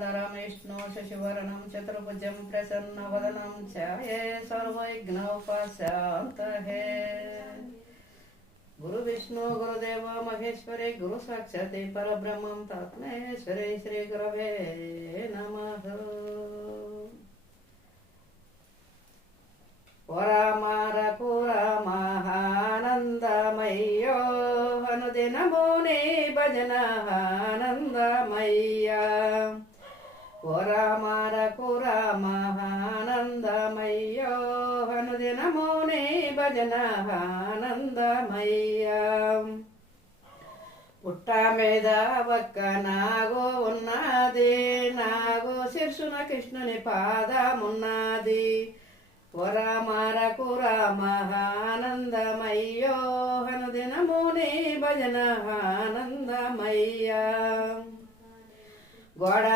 धरम विष्णु शशिवर्णं चतुर्भुजं प्रसन्नवदनं ध्याये सर्वविघ्नोपशान्तये। गुरु विष्णु गुरुदेव महेश्वरे गुरु साक्षात् परब्रह्मं तस्मै श्री श्री गुरवे नमः। महानंदमय्यो अनुदिनमुनि भजन आनंदमय्या। महानंदमय्यो अनुदिनमुनि भजन आनंदमय्या। పుట్ట మీద ఒక్క నాగో ఉన్నది, నాగో శిర్షున కృష్ణుని పాదమున్నది. మహానందమయ్యో అనుదినముని భజన ఆనందమయ్యా. గోడ